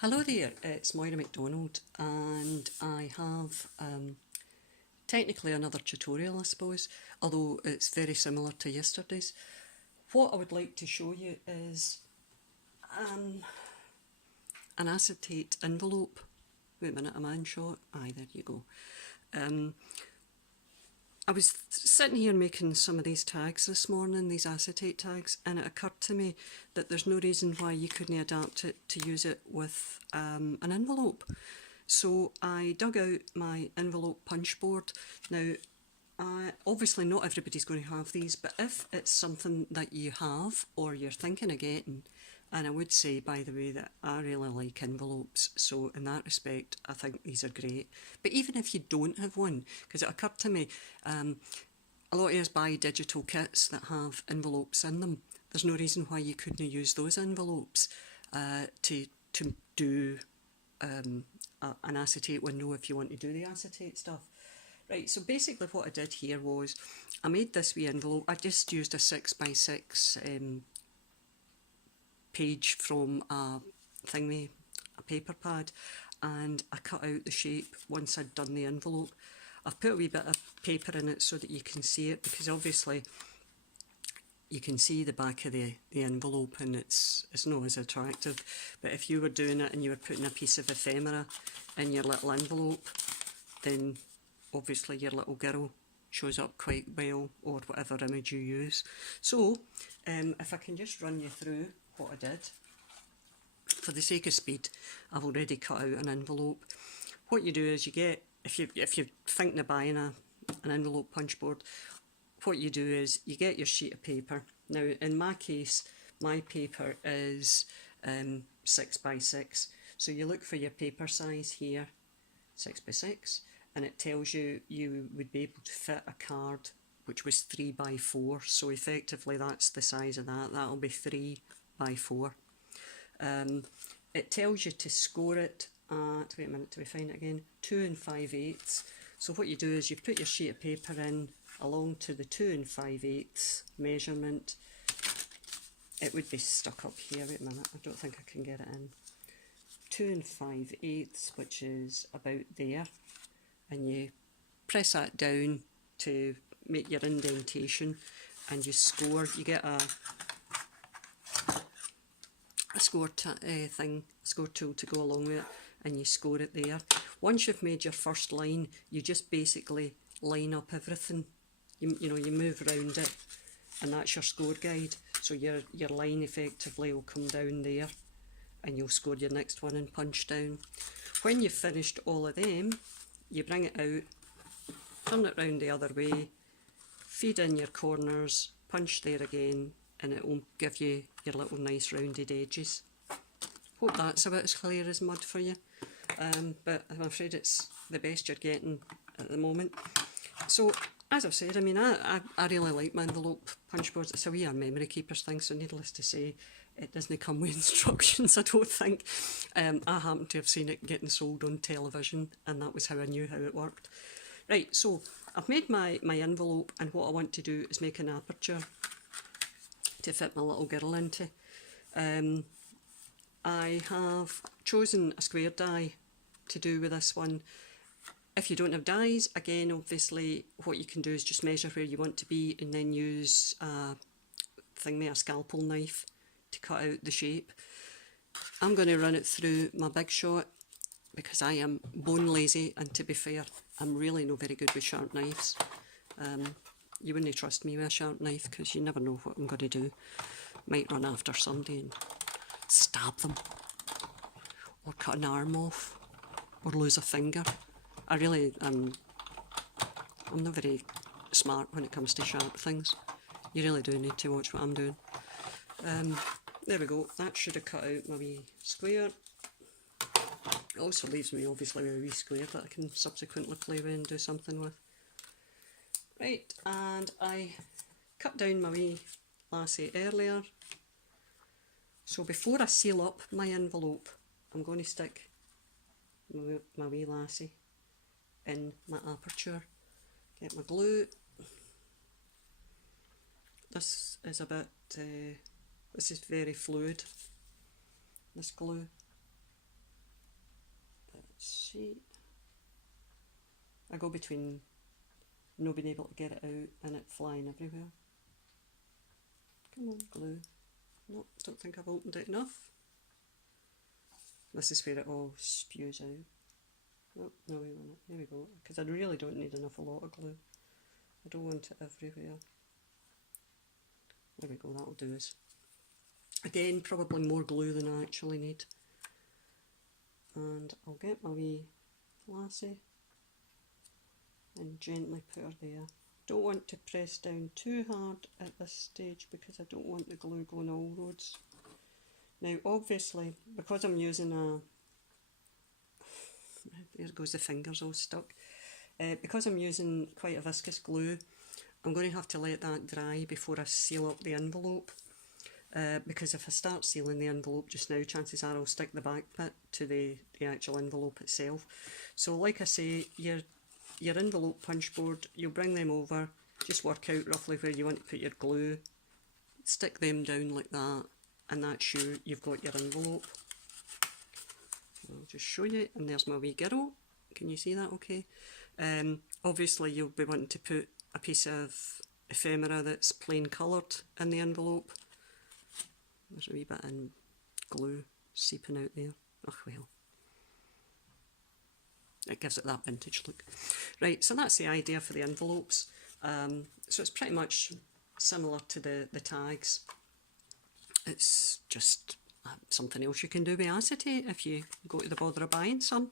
Hello there, it's Moira McDonald and I have technically another tutorial I suppose, although it's very similar to yesterday's. What I would like to show you is an acetate envelope. Wait a minute, am I in shot? Aye, there you go. I was sitting here making some of these tags this morning, these acetate tags, and it occurred to me that there's no reason why you couldn't adapt it to use it with an envelope. So I dug out my envelope punch board. Now, obviously not everybody's going to have these, but if it's something that you have or you're thinking of getting, and I would say, by the way, that I really like envelopes, so in that respect, I think these are great. But even if you don't have one, because it occurred to me, a lot of us buy digital kits that have envelopes in them. There's no reason why you couldn't use those envelopes to do an acetate window if you want to do the acetate stuff. Right, so basically what I did here was I made this wee envelope. I just used a 6x6 page from a paper pad, and I cut out the shape once I'd done the envelope. I've put a wee bit of paper in it so that you can see it, because obviously you can see the back of the envelope and it's not as attractive. But if you were doing it and you were putting a piece of ephemera in your little envelope, then obviously your little girl shows up quite well, or whatever image you use. So if I can just run you through what I did. For the sake of speed, I've already cut out an envelope. What you do is you get, if you're thinking of buying an envelope punch board, what you do is you get your sheet of paper. Now in my case, my paper is 6x6, so you look for your paper size here, 6x6, and it tells you you would be able to fit a card which was 3x4, so effectively that's the size of that. That'll be 3x4. It tells you to score it at, wait a minute till we find it again, 2 5/8. So what you do is you put your sheet of paper in along to the 2 5/8 measurement. It would be stuck up here, wait a minute, I don't think I can get it in. 2 5/8, which is about there, and you press that down to make your indentation, and you score. You get a score tool to go along with it, and you score it there. Once you've made your first line, you just basically line up everything. You know, you move around it, and that's your score guide. So your line effectively will come down there, and you'll score your next one and punch down. When you've finished all of them, you bring it out, turn it round the other way, feed in your corners, punch there again, and it will give you your little nice rounded edges. Hope that's about as clear as mud for you, but I'm afraid it's the best you're getting at the moment. So as I've said, I mean, I really like my envelope punch boards. It's a wee memory keepers thing, so needless to say, it doesn't come with instructions, I don't think. I happen to have seen it getting sold on television, and that was how I knew how it worked. Right, so I've made my envelope, and what I want to do is make an aperture to fit my little girl into. I have chosen a square die to do with this one. If you don't have dies, again, obviously what you can do is just measure where you want to be, and then use a scalpel knife to cut out the shape. I'm going to run it through my Big Shot because I am bone lazy, and to be fair, I'm really not very good with sharp knives. You wouldn't trust me with a sharp knife because you never know what I'm going to do. Might run after somebody and stab them, or cut an arm off, or lose a finger. I really I'm not very smart when it comes to sharp things. You really do need to watch what I'm doing. There we go, that should have cut out my wee square. It also leaves me obviously with a wee square that I can subsequently play with and do something with. Right, and I cut down my wee lassie earlier. So before I seal up my envelope, I'm going to stick my wee lassie in my aperture. Get my glue. This is a bit, this is very fluid, this glue. see, I go between not being able to get it out and it flying everywhere. Come on, glue. No, don't think I've opened it enough. This is where it all spews out. Oh, no, we want it. There we go. Because I really don't need an awful lot of glue. I don't want it everywhere. There we go, that'll do us. Again, probably more glue than I actually need. And I'll get my wee lassie and gently put her there. Don't want to press down too hard at this stage because I don't want the glue going all roads. Now obviously, because I'm using a, there goes the fingers all stuck, because I'm using quite a viscous glue, I'm going to have to let that dry before I seal up the envelope. Because if I start sealing the envelope just now, chances are I'll stick the back bit to the actual envelope itself. So like I say, your envelope punch board, you'll bring them over, just work out roughly where you want to put your glue, stick them down like that, and that's you've got your envelope. I'll just show you, and there's my wee girl. Can you see that okay? Obviously you'll be wanting to put a piece of ephemera that's plain coloured in the envelope. There's a wee bit of glue seeping out there. Oh well. It gives it that vintage look. Right, so that's the idea for the envelopes. So it's pretty much similar to the tags. It's just something else you can do with acetate if you go to the bother of buying some.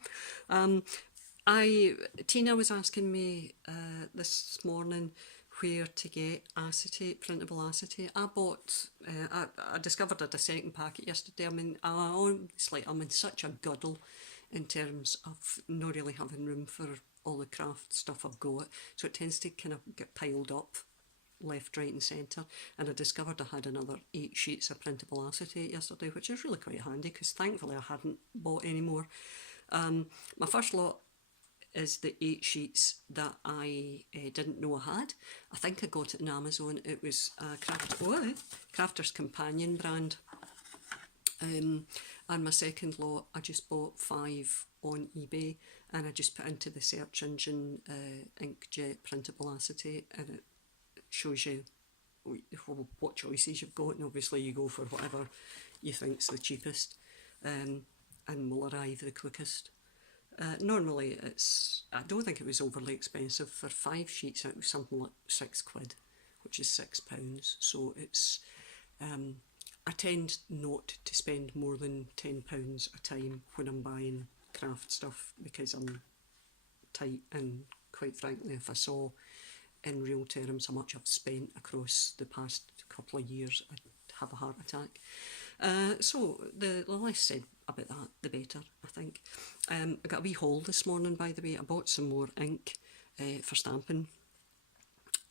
Tina was asking me this morning where to get acetate, printable acetate. I discovered a second packet yesterday. I mean, honestly, I'm in such a guddle in terms of not really having room for all the craft stuff I've got, so it tends to kind of get piled up left, right and centre, and I discovered I had another 8 sheets of printable acetate yesterday, which is really quite handy because thankfully I hadn't bought any more. My first lot is the 8 sheets that I didn't know I had. I think I got it on Amazon. It was a Crafter's Companion brand. And my second lot, I just bought 5 on eBay, and I just put into the search engine inkjet printable acetate, and it shows you what choices you've got, and obviously you go for whatever you think's the cheapest and will arrive the quickest. Normally I don't think it was overly expensive. For 5 sheets it was something like £6, which is £6, so it's I tend not to spend more than £10 a time when I'm buying craft stuff because I'm tight, and quite frankly if I saw in real terms how much I've spent across the past couple of years, I'd have a heart attack. So the less said about that, the better, I think. I got a wee haul this morning, by the way. I bought some more ink for stamping.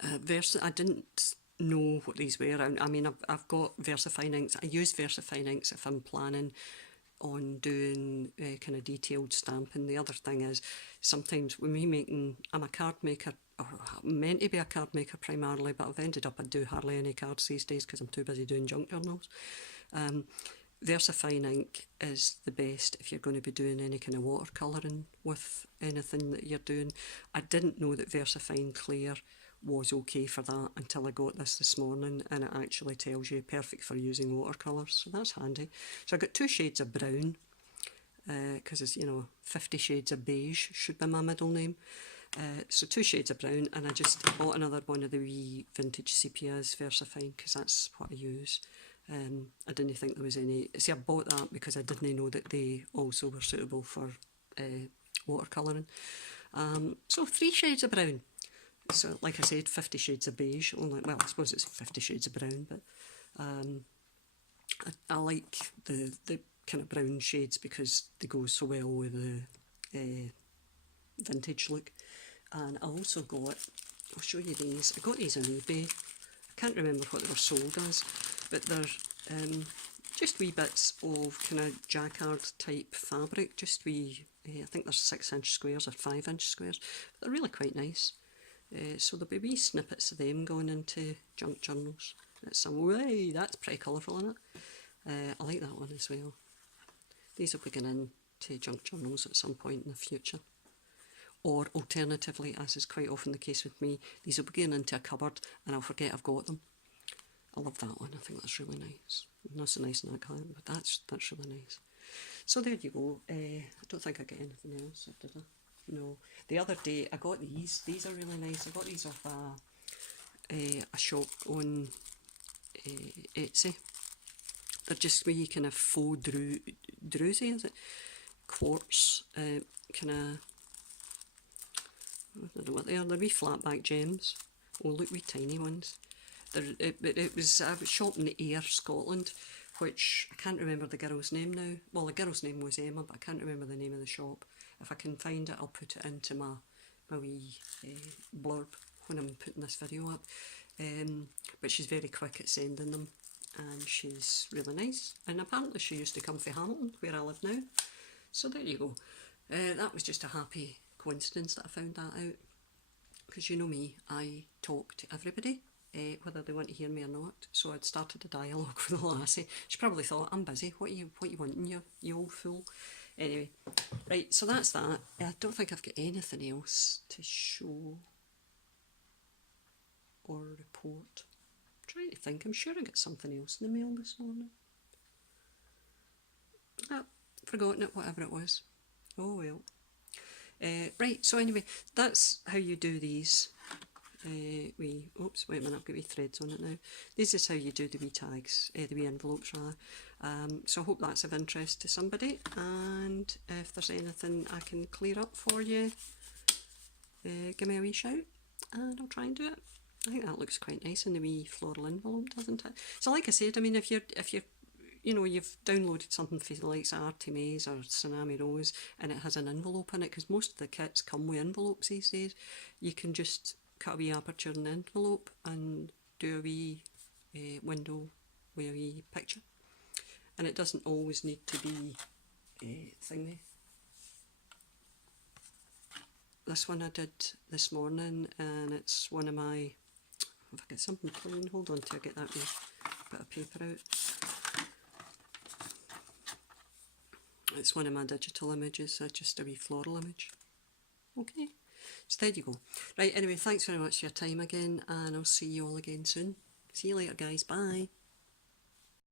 I didn't know what these were. I mean, I've got VersaFine inks. I use VersaFine inks if I'm planning on doing kind of detailed stamping. The other thing is, sometimes when I'm a card maker, or I'm meant to be a card maker primarily, but I've ended up I do hardly any cards these days because I'm too busy doing junk journals. VersaFine ink is the best if you're going to be doing any kind of watercolouring with anything that you're doing. I didn't know that VersaFine Clear was okay for that until I got this morning, and it actually tells you perfect for using watercolours, so that's handy. So I got 2 shades of brown, because it's, 50 shades of beige should be my middle name. So 2 shades of brown, and I just bought another one of the wee vintage sepias VersaFine because that's what I use. I didn't think there was any. See, I bought that because I didn't know that they also were suitable for watercolouring. So 3 shades of brown. So, like I said, 50 shades of beige. Only, well, I suppose it's 50 shades of brown, but I like the kind of brown shades because they go so well with the vintage look. And I also got, I'll show you these. I got these on eBay. I can't remember what they were sold as, but they're just wee bits of kind of jacquard type fabric. Just wee, I think there's 6-inch squares or 5-inch squares. They're really quite nice. So there'll be wee snippets of them going into junk journals. That's pretty colourful, isn't it? I like that one as well. These will be going in to junk journals at some point in the future. Or alternatively, as is quite often the case with me, these will be going into a cupboard and I'll forget I've got them. I love that one. I think that's really nice. Not so nice in that colour, but that's really nice. So there you go. I don't think I got anything else, did I? No. The other day I got these. These are really nice. I got these off a shop on Etsy. They're just wee kind of faux druzy, is it? Quartz, kind of, I don't know what they are. They're wee flat back gems. Oh, look, wee tiny ones. It was a shop in Ayr, Scotland, which I can't remember the girl's name now. Well, the girl's name was Emma, but I can't remember the name of the shop. If I can find it, I'll put it into my wee blurb when I'm putting this video up. But she's very quick at sending them, and she's really nice. And apparently she used to come from Hamilton, where I live now. So there you go. That was just a happy coincidence that I found that out. Because you know me, I talk to everybody, whether they want to hear me or not. So I'd started a dialogue with the lassie. She probably thought, I'm busy, what you wanting, you old fool? Anyway, right, so that's that. I don't think I've got anything else to show or report. I'm trying to think, I'm sure I got something else in the mail this morning. Oh, forgotten it, whatever it was. Oh well. Right, so anyway, that's how you do these. Oops, wait a minute, I've got wee threads on it now. This is how you do the wee tags, the wee envelopes rather. So I hope that's of interest to somebody, and if there's anything I can clear up for you, give me a wee shout and I'll try and do it. I think that looks quite nice in the wee floral envelope, doesn't it? So like I said, I mean, if you're you know, you've downloaded something for the likes of Artemis or Tsunami Rose and it has an envelope in it, because most of the kits come with envelopes these days, you can just cut a wee aperture in the envelope and do a wee window with a wee picture. And it doesn't always need to be thingy. This one I did this morning, and it's one of my, if I get something plain, hold on till I get that wee bit of paper out. It's one of my digital images, just a wee floral image. Okay, so there you go. Right, anyway, thanks very much for your time again, and I'll see you all again soon. See you later, guys. Bye.